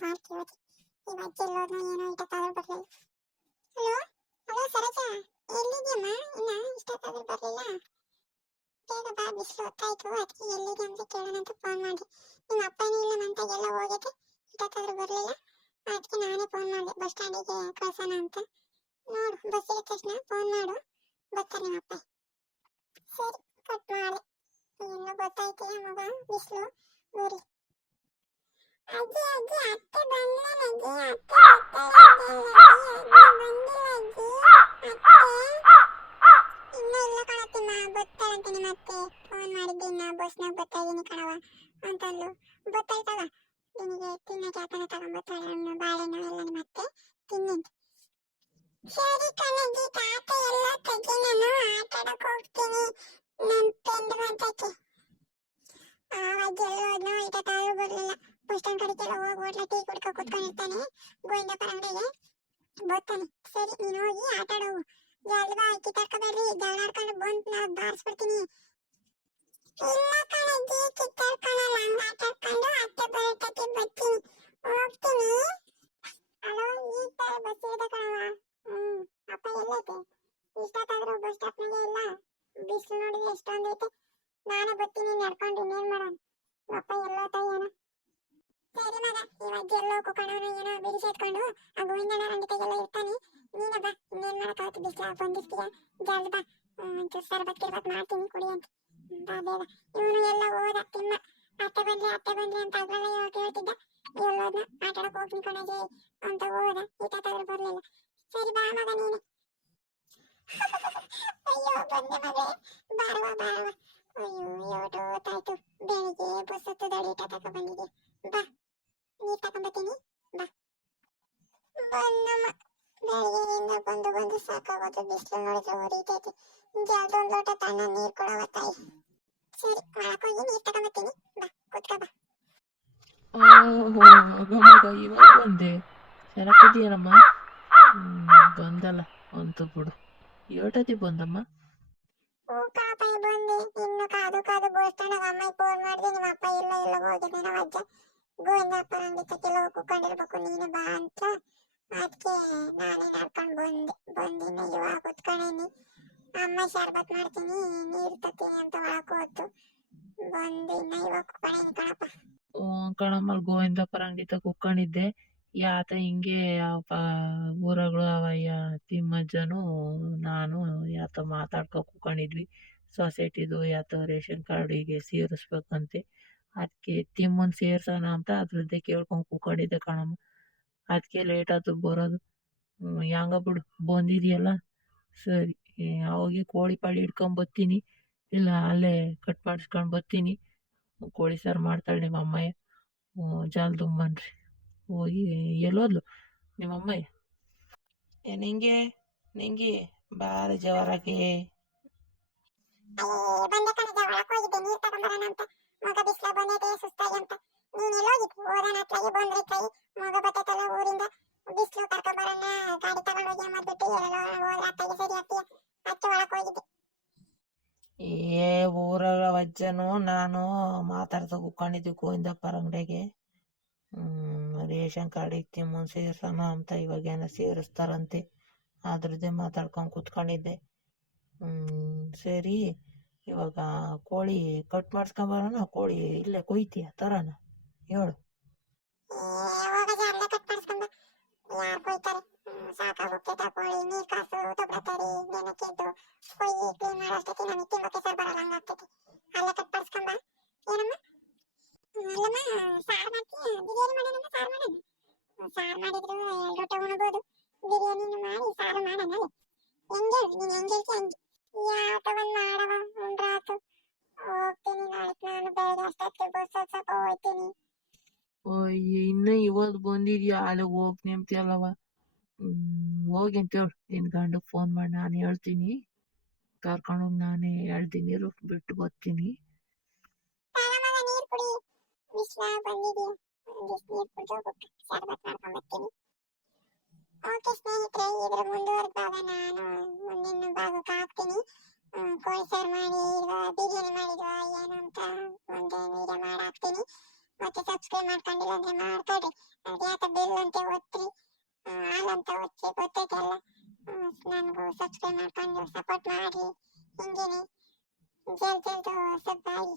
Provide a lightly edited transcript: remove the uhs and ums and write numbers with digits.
ಬಾಳ್ ಕೇಳತಿ ಈ ಅಜ್ಜಿ ಎಲ್ಲೋದ್ನ ಏನೋ ಇಷ್ಟಕ್ಕಾದ್ರೂ ಬರ್ಲಿಲ್ಲ. ಹಲೋ ಹಲೋ ಸರೋಜಾ, ಎಲ್ಲಿದ್ಯಮ್ಮ? ಇನ್ನ ಇಷ್ಟಕ್ಕಾದ್ರೂ ಬರ್ಲಿಲ್ಲ. ಬೇಗ ಬಾ, ಬಿಸಿಲು ಹೊತ್ತಾಯ್ತು. ಅದಕ್ಕೆ ಎಲ್ಲಿದೆ ಅಂತ ಕೇಳೋಣ ಅಂತ ಫೋನ್ ಮಾಡಿದೆ. ನಿಮ್ಮ ಅಪ್ಪನೂ ಇಲ್ಲ ಮಂತಾಗೆಲ್ಲ ಹೋಗೈತೆ, ಇಷ್ಟಕ್ಕಾದ್ರೂ ಬರ್ಲಿಲ್ಲ. ಅದಕ್ಕೆ ನಾನೇ ಫೋನ್ ಮಾಡಿದೆ ಬಸ್ ಸ್ಟ್ಯಾಂಡಿಗೆ ಕಳ್ಸೋಣ ಅಂತ. ನೋಡು, ಬಸ್ ಇಳಿದ ತಕ್ಷಣ ಫೋನ್ ಮಾಡು, ಬರ್ತಾರೆ ನಿಮ್ಮ ಅಪ್ಪ. ಸರಿ, ಕಟ್ ಮಾಡಿ. ಇನ್ನು ಗೊತ್ತಾಯ್ತೀಯ ಮಗ, ಬಿಸಿಲು ಊರಿ. ಅಜ್ಜಿ ಅಜ್ಜಿ ಅತ್ತೆ ಬಂದ್ಲೇನಜ್ಜಿ, ಅತ್ತೆ ಇನ್ನ ಇಲ್ಲ ಕಣತ್ತಿಮ್ಮ, ಗೊತ್ತಾಳಂತೆ ನಿಮ್ಮ ಅತ್ತೆ. ಫೋನ್ ಮಾಡಿದ್ದೆ ಇನ್ನ ಬಸ್ನಾಗ ಬರ್ತಾ ಇದೀನಿ ಕಣವ ಅಂತಂದ್ಲು. ಗೊತ್ತಾಯ್ತವ, ನಿನಗೆ ತಿನ್ನಕ್ಕೆ ಯಾಕನ ತಗೊಂಬರ್ತಾಳೆ ಹಣ್ಣು ಬಾಳೆಹಣ್ಣು ಎಲ್ಲ ನಿಮ್ಮ ಅತ್ತೆ, ತಿನ್ನಂತೆ. ಸರಿ ಕಣಜ್ಜಿ, ತಾತ ಎಲ್ಲ ತೆಗಿ, ನಾನು ಆಟಾಡಕ್ ಹೋಗ್ತೀನಿ ನನ್ ಫ್ರೆಂಡ್ ಬಂತಕ್ಕೆ. ಅಜ್ಜಿ ಎಲ್ಲೋದ್ನೋ ಇಷ್ಟಕ್ಕಾದ್ರೂ ಬರ್ಲಿಲ್ಲ. ಬಸ್ ಸ್ಟ್ಯಾಂಡ್ ಕಡೆಗೆಲ್ಲ ಹೋಗಿ ಹೋಟ್ಲ ಟೀ ಕುಡ್ಕೊ ಕುತ್ಕೊಂಡಿರ್ತಾನೆ, ಗೋವಿಂದಪ್ಪರ ಅಂಗಡಿಗೆ ಬರ್ತಾನೆ. ಸರಿ, ನೀನು ಹೋಗಿ ಆಟಾಡೋವು, ಜಲ್ದಿ ಬಾ, ಕಿತ್ತಾಡ್ಕೊಬೇಡ್ರಿ, ಜಗಳ ಆಡ್ಕೊಂಡು ಬಂದು ನಾವು ಬಾರಿಸ್ಬಿಡ್ತೀನಿ. ಇಲ್ಲ ಕಣಜ್ಜಿ, ಕಿತ್ತಾಡ್ಕೊಳಲ್ಲ, ಹಂಗ ಆಟಾಡ್ಕೊಂಡು ಅತ್ತೆ ಬರೋಟಕ್ಕೆ ಬರ್ತೀನಿ, ಹೋಗ್ತೀನಿ. ಅಲೋ, ಈಗ ತರ ಬಸ್ ಇಳಿದ ಕಣವ. ಅಪ್ಪ ಎಲ್ಲೈತೆ? ಇಷ್ಟಕ್ಕಾದ್ರೂ ಬಸ್ ಸ್ಟಾಪ್ನಾಗೆ ಇಲ್ಲ. ಬಿಸಿಲು ನೋಡಿದ್ರೆ ಎಷ್ಟೊಂದೈತೆ. ನಾನೇ ಬರ್ತೀನಿ ನಡ್ಕೊಂಡು, ಇನ್ನೇನ್ ಮಾಡೋಣ. ಅಪ್ಪ ಎಲ್ಲೋತ ಏನೋ. ಸರಿ ಮಗ, ಇವತ್ತು ಎಲ್ಲೋ ಕುಕ್ಕಣವನ ಏನೋ ಬಿಡಿಸಿ ಎತ್ಕೊಂಡು ಆ ಗೋವಿಂದನ ರಂಗಿತೆಗೆಲ್ಲ ಇರ್ತಾನೆ. ನೀನ ಬಾ, ಇನ್ನೇನ್ ಮಾಡಕ್ಕಾಗತ್ತೆ, ಬಿಸಿಲಾಗ ಬಂದಿರ್ತೀಯ, ಜಲ್ದಿ ಬಾ. ಒಂಚೂರು ಸರ್ಬತ್ ಗಿರ್ಬತ್ ಮಾಡ್ತೀನಿ, ಕುಡಿ ಅಂತ. ಬಾ ಬೇಗ. ಇವನು ಎಲ್ಲ ಹೋದ ತಿಮ್ಮ, ಅತ್ತೆ ಬಂದ್ಲಿ ಅಂತ ಆಗ್ಲೆಲ್ಲ ಹೇಳ್ತಿದ್ದ. ಎಲ್ಲೋದ್ನ ಆಟಾಡಕ್ ಹೋಗ್ತೀನಿ ಕಣಜಿ ಅಂತ ಹೋದ, ಇತ್ತಾದ್ರೂ ಬರ್ಲಿಲ್ಲ. ಸರಿ ಬಾ ಮಗ ನೀನು. ಅಯ್ಯೋ ಬಂದೆ ಮಗಳೇ, ಬಾರವ ಬಾರವ. ಅಯ್ಯೋ ಹೊತ್ತಾಯ್ತು, ಬೆಳಿಗ್ಗೆ ಬಸ್ ಹತ್ತದ ಅಡಿಟ ತಕ ಬಂದಿದ್ಯಾ. ಬಾ, ನೀರ್ ತಕೊಂಬತ್ತೀನಿ, ಬಾ. ಬಂದಮ್ಮ, ಬೆಳಿಗ್ಗೆಯಿಂದ ಬಂದು ಸಾಕಾಗೋದು, ಬಿಸಿಲು ನೋಡಿದ್ರೆ ಉರಿತೈತೆ. ಜಲ್ದಿ ಒಂದ್ ಲೋಟ ತಣ್ಣ ನೀರ್ ಕೊಡವ ತಾಯಿ. ಸರಿ, ಒಳಕೋಗಿ ನೀರ್ ತಕೊಂಬತ್ತೀನಿ, ಬಾ, ಕುತ್ಕೋ ಬಾ. ಮಗ ಇವಾಗ ಬಂದೆ, ಚೆನ್ನಾಗಿದ್ದೀಯನಮ್ಮ? ಬಂದಲ್ಲ ಅಂತ ಬಿಡು. ಏಟತಿ ಬಂದಮ್ಮ? ಕಾಪಾಯಿ ಬಂದೆ, ಇನ್ನು ಕಾದು ಬಸ್ ಸ್ಟ್ಯಾಂಡ್ ಅಮ್ಮ ಫೋನ್ ಮಾಡಿದೆ, ನಿಮ್ಮ ಅಪ್ಪ ಇಲ್ಲ ಹೋಗಿದ್ದೆ. ನಾವು ಅಜ್ಜ ಗೋವಿಂದಪ್ಪ ಅಂಗಡಿಕೆಲ್ಲ ಕುತ್ಕೊಂಡಿರ್ಬೇಕು, ನೀನು ಬಾ ಅಂತ. ಅದಕ್ಕೆ ನಾನೇ ನಡ್ಕೊಂಡು ಬಂದಿನ ಇವಾಗ ಕುತ್ಕೊಂಡೇನಿ. ಅಮ್ಮ ಶರ್ಬತ್ ಮಾಡ್ತೀನಿ, ನೀರು ತತ್ತೀನಿ ಅಂತ ಒಳಕ್ ಹೋತು. ಬಂದು ಇನ್ನ ಇವಾಗ ಕುತ್ಕೊಂಡೇನಿ ಕಣಪ್ಪ. ಕಣಮ್ಮ, ಗೋವಿಂದಪ್ಪರ ಅಂಗಡಿ ತಗ ಕುತ್ಕೊಂಡಿದ್ದೆ. ಯಾತ ಹಿಂಗೆ ಊರಗಳು ಅವಯ್ಯ ತಿಮ್ಮಜ್ಜನು ನಾನು ಯಾತ ಮಾತಾಡ್ಕೊ ಕುತ್ಕೊಂಡಿದ್ವಿ. ಸೊಸೈಟಿದು ಯಾತ ರೇಷನ್ ಕಾರ್ಡಿಗೆ ಸೇರಿಸ್ಬೇಕಂತೆ. ಅದಕ್ಕೆ ತಿಮ್ಮನ್ ಸೇರ್ಸೋಣ ಅಂತ ಅದ್ರದ್ದೇ ಕೇಳ್ಕೊಂಡು ಕುತ್ಕೊಂಡಿದ್ದೆ ಕಣಮ್ಮ. ಅದಕ್ಕೆ ಲೇಟ್ ಆಯ್ತು ಬರೋದು. ಹೆಂಗ ಬಿಡು, ಬಂದಿದೆಯಲ್ಲ ಸರಿ. ಅವಾಗೆ ಕೋಳಿ ಪಾಳಿ ಹಿಡ್ಕೊಂಡ್ ಬರ್ತೀನಿ, ಇಲ್ಲ ಅಲ್ಲೇ ಕಟ್ ಮಾಡಿಸ್ಕೊಂಡು ಬರ್ತೀನಿ. ಕೋಳಿ ಸಾರು ಮಾಡ್ತಾಳೆ ನಿಮ್ಮ ಅಮ್ಮಯ್ಯ. ಜಾಲ್ದುಂಬನ್ರಿ ಹೋಗಿ. ಎಲ್ಲೋದ್ಲು ನಿಮ್ಮ ಅಮ್ಮಯ್ಯ? ನಿಂಗೆ ಬಾರ ಜವರಾಗೆ. ಬಂದೆ ಕಣಜ, ಒಳಕ್ ಹೋಗಿದ್ದೆ ನೀರ್ ತಗೊಂಬರೋಣ ಅಂತ. ಮಗ ಬಿಸ್ಲ ಬಂದೈತೆ ಸುಸ್ತಾಗಿ ಅಂತ. ನೀನ್ ಎಲ್ಲೋಗಿದ್ದು? ಹೋದನ ಹತ್ಲಾಗಿ ಬಂದ್ರಿ ಕೈ ಮಗ ಬತ್ತೈತಲ್ಲ ಊರಿಂದ. ಬಿಸ್ಲು ಕರ್ಕೊಂಬರೋಣ ಗಾಡಿ ತಗೊಂಡೋಗಿ ಮದ್ಬಿಟ್ಟು ಎಲ್ಲೋ ಹೋದ್ರೆ ಅತ್ತಾಗಿ ಸರಿ ಆಗ್ತೀಯ. ಅತ್ತೆ ಒಳಕ್ ಹೋಗಿದ್ದೆ. ಊರಾಗ ಅಜ್ಜನು ನಾನು ಮಾತಾಡ್ತಾ ಕುತ್ಕೊಂಡಿದ್ವಿ ಗೋವಿಂದಪ್ಪರ ಅಂಗಡಿಗೆ. ರೇಷನ್ ಕಾರ್ಡಿಗೆ ತಿಮ್ಮನ್ ಸೇರ್ಸೋಣ ಅಂತ, ಇವಾಗೇನೋ ಸೇರಿಸ್ತಾರಂತೆ. ಅದ್ರದ್ದೇ ಮಾತಾಡ್ಕೊಂಡು ಕುತ್ಕೊಂಡಿದ್ದೆ. ಸರಿ, ಇವಾಗ ಕೋಳಿ ಕಟ್ ಮಾಡಿಸ್ಕೊಂಬರೋಣ. ಕೋಳಿ ಇಲ್ಲೇ ಕೊಯ್ತೀಯ ತರೋಣ? ಹೇಳು. ಅಲ್ಲೇ ಕಟ್ ಮಾಡಿಸ್ಕೊಂಬ, ಯಾರು ಕೊಯ್ತಾರೆ? ಸಾಕಾಗೋಗ್ತೈತೆ ಕೋಳಿ. ನೀರ್ ಕಾಸು ತೊಗೊಳತಾರಿ, ನೆನಕ್ಕೆದ್ದು ಕೊಯ್ಯಿ ಕ್ಲೀನ್ ಮಾಡೋಷ್ಟೊತ್ತಿಗೆ ನಮಗೆ ತಿನ್ನೋಕೆ ಸರ್ ಬರಲ್ಲ, ಹಂಗಾಗ್ತೈತಿ. ಅಲ್ಲೇ ಕಟ್ ಮಾಡಿಸ್ಕೊಂಬ. ಏನಮ್ಮ? ಅಲ್ಲಮ್ಮ, ಸಾರು ಮಾಡ್ತೀಯ? ಬಿರಿಯಾನಿ ಮಾಡೋಣ, ಸಾರು ಮಾಡೋಣ. ಸಾರು ಮಾಡಿದ್ರು 2 ಊಟ ಉಣ್ಬೋದು, ಬಿರಿಯಾನಿನೂ ಮಾಡಿ ಸಾರು ಮಾಡೋಣ. ಹೆಂಗೆ ನೀನು ಹೆಂಗೆ ಹೇಳ್ತೀಯ ಹಂಗೆ. ಯಾವತ್ತ ಒಂದು ಮಾಡವ, ಉಂಡ್ರಾತು. ಹೋಗ್ತೀನಿ ನಾಳೆ, ನಾನು ಬೆಳಗ್ಗೆ ಅಷ್ಟೊತ್ತಿಗೆ ಬಸ್ ಸ್ವಲ್ಪ ಹೋಗ್ತೀನಿ. ಇನ್ನ ಇವತ್ತು ಬಂದಿದ್ಯಾ? ಅಲ್ಲೇ ಹೋಗ್ತೀನಿ ಅಂತೀಯಲ್ಲವ. ಹೋಗಿ ಅಂತ ಹೇಳು ನಿನ್ ಗಂಡಗೆ ಫೋನ್ ಮಾಡಿ, ನಾನು ಹೇಳ್ತೀನಿ. ಕರ್ಕೊಂಡೋಗಿ ನಾನೇ 2 ದಿನ ಬಿಟ್ಟು ಬರ್ತೀನಿ. ನೀರು ಕುಡಿ, ಬಿಸಿಲ ಬಂದಿದೆಯಾ, ಒಂದಿಷ್ಟು ನೀರು ಕುಡಿದು ಹೋಗ್ಬೇಕು, ಶರ್ಬತ್ ಮಾಡ್ಕೊಂಡು ಬರ್ತೀನಿ. ಓಕೆ ಸ್ನೇಹಿತರೆ, ಇದ್ರ ಮುಂದುವರೆದ ಭಾಗ ನಾನು ಮುಂದಿನ ಭಾಗಕ್ಕೆ ಹಾಕ್ತೀನಿ. ಕೋಳಿ ಸಾರು ಮಾಡಿ ಬಿರಿಯಾನಿ ಮಾಡಿದ್ವಾ ಏನು ಅಂತ ಮುಂದೆ ವಿಡಿಯೋ ಮಾಡಿ ಹಾಕ್ತೀನಿ. ಮತ್ತೆ ಸಬ್ಸ್ಕ್ರೈಬ್ ಮಾಡ್ಕೊಂಡಿಲ್ಲ ಅಂದ್ರೆ ಮಾಡ್ಕೊಳ್ರಿ. ನನಗೆ ಆತ ಬೆಲ್ ಅಂತ ಒತ್ತಿ ಆಲ್ ಅಂತ ಒತ್ತಿ ಗೊತ್ತೈತಲ್ಲ. ನನಗೂ ಸಬ್ಸ್ಕ್ರೈಬ್ ಮಾಡ್ಕೊಂಡು ಸಪೋರ್ಟ್ ಮಾಡಿ. ಹಿಂಗೇನೆ ಜಲ್ದಿ ಸ್ವಲ್ಪ ಆಗಿ